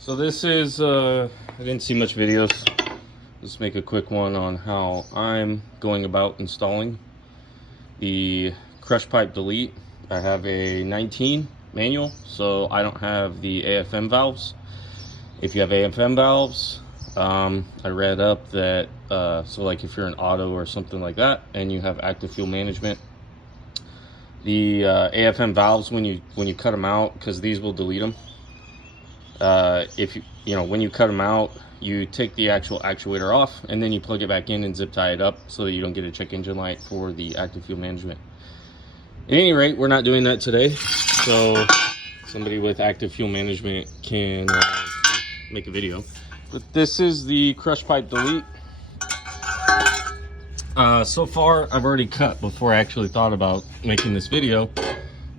So this is, I didn't see much videos. Let's make a quick one on how I'm going about installing the crush pipe delete. I have a 19 manual, so I don't have the AFM valves. If you have AFM valves, I read up that, so like if you're an auto or something like that, and you have active fuel management, the AFM valves, when you cut them out, because these will delete them, if when you cut them out, you take the actual actuator off and then you plug it back in and zip tie it up so that you don't get a check engine light for the active fuel management. At any rate, we're not doing that today, so somebody with active fuel management can make a video. But this is the crush pipe delete. So far I've already cut before I actually thought about making this video,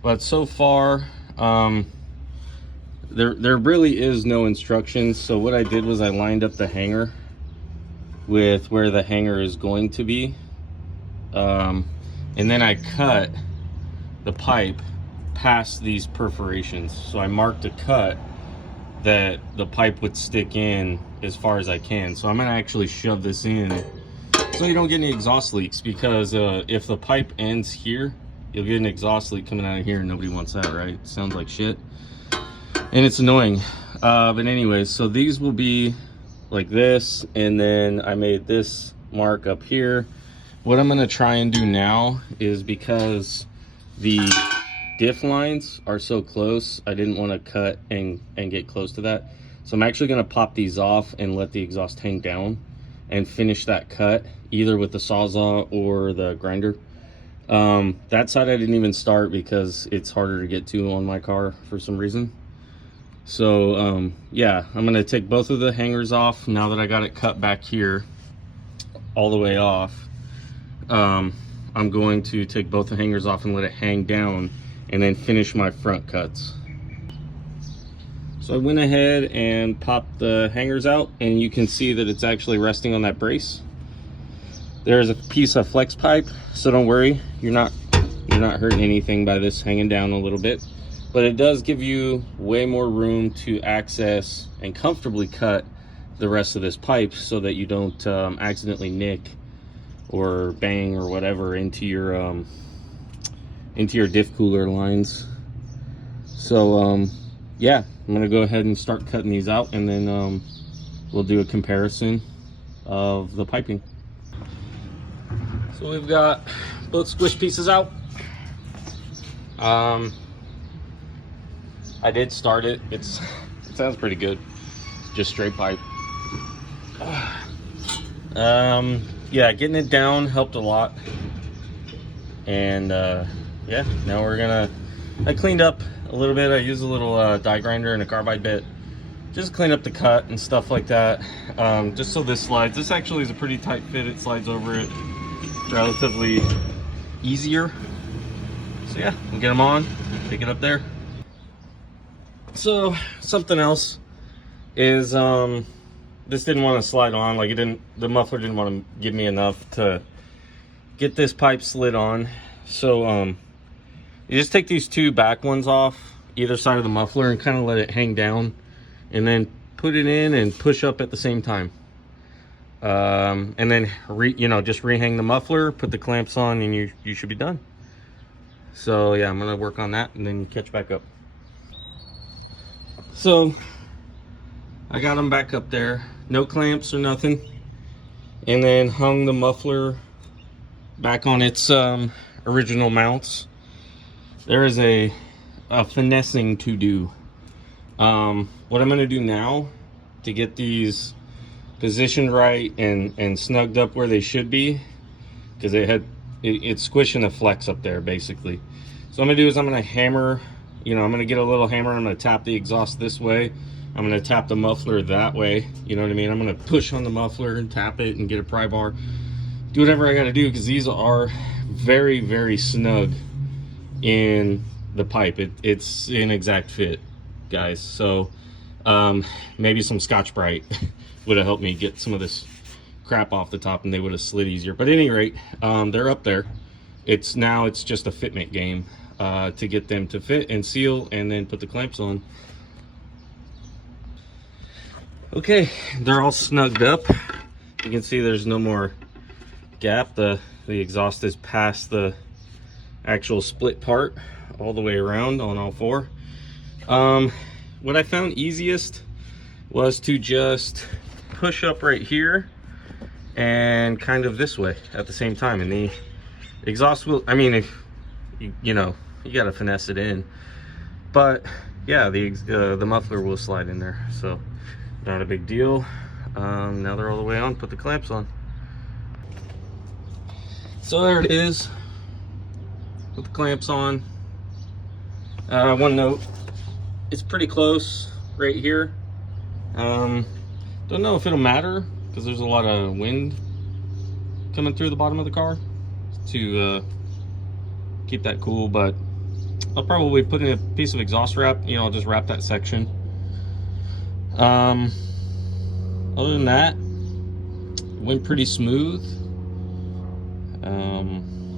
but so far there really is no instructions. So what I did was I lined up the hanger with where the hanger is going to be, and then I cut the pipe past these perforations. So I marked a cut that the pipe would stick in as far as I can. So I'm gonna actually shove this in so you don't get any exhaust leaks, because if the pipe ends here, you'll get an exhaust leak coming out of here, and nobody wants that, right? Sounds like shit and it's annoying. But anyways, so these will be like this, and then I made this mark up here. What I'm gonna try and do now is, because the diff lines are so close, I didn't want to cut and get close to that. So I'm actually gonna pop these off and let the exhaust hang down and finish that cut either with the Sawzall or the grinder. That side I didn't even start because it's harder to get to on my car for some reason. So yeah, I'm gonna take both of the hangers off now that I got it cut back here all the way off. I'm going to take both the hangers off and let it hang down and then finish my front cuts. So I went ahead and popped the hangers out, and you can see that it's actually resting on that brace. There's a piece of flex pipe, so don't worry, you're not hurting anything by this hanging down a little bit. But it does give you way more room to access and comfortably cut the rest of this pipe so that you don't accidentally nick or bang or whatever into your diff cooler lines. So yeah, I'm gonna go ahead and start cutting these out, and then we'll do a comparison of the piping. So we've got both squish pieces out. I did start it. It sounds pretty good. Just straight pipe. Yeah, getting it down helped a lot. And yeah, now I cleaned up a little bit. I used a little die grinder and a carbide bit. Just clean up the cut and stuff like that. Just so this slides. This actually is a pretty tight fit. It slides over it relatively easier. So yeah, we'll get them on, pick it up there. So something else is this didn't want to slide on, like the muffler didn't want to give me enough to get this pipe slid on. So you just take these two back ones off either side of the muffler and kind of let it hang down, and then put it in and push up at the same time. And then just rehang the muffler, put the clamps on, and you should be done. So yeah, I'm gonna work on that and then catch back up. So I got them back up there, no clamps or nothing, and then hung the muffler back on its original mounts. There is a finessing to do. What I'm gonna do now to get these positioned right and snugged up where they should be, because it's squishing the flex up there basically. So what I'm gonna do is I'm gonna hammer, I'm gonna get a little hammer, I'm gonna tap the exhaust this way, I'm gonna tap the muffler that way, you know what I mean? I'm gonna push on the muffler and tap it and get a pry bar, do whatever I gotta do, because these are very, very snug in the pipe. It's an exact fit, guys. So maybe some Scotch-Brite would have helped me get some of this crap off the top, and they would have slid easier. But at any rate, they're up there. It's just a fitment game to get them to fit and seal and then put the clamps on. Okay, they're all snugged up. You can see there's no more gap. The exhaust is past the actual split part all the way around on all four. What I found easiest was to just push up right here and kind of this way at the same time, and the exhaust will, I mean, if you know, you gotta finesse it in, but yeah, the muffler will slide in there, so not a big deal. Now they're all the way on. Put the clamps on. So there it is. Put the clamps on. One note, it's pretty close right here. Don't know if it'll matter because there's a lot of wind coming through the bottom of the car to keep that cool, but I'll probably put in a piece of exhaust wrap. You know, I'll just wrap that section. Other than that, went pretty smooth.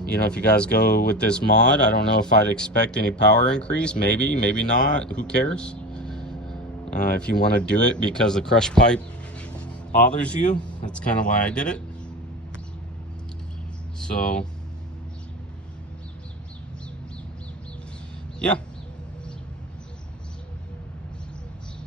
You know, if you guys go with this mod, I don't know if I'd expect any power increase. Maybe, maybe not. Who cares? If you want to do it because the crush pipe bothers you, that's kind of why I did it. So, yeah.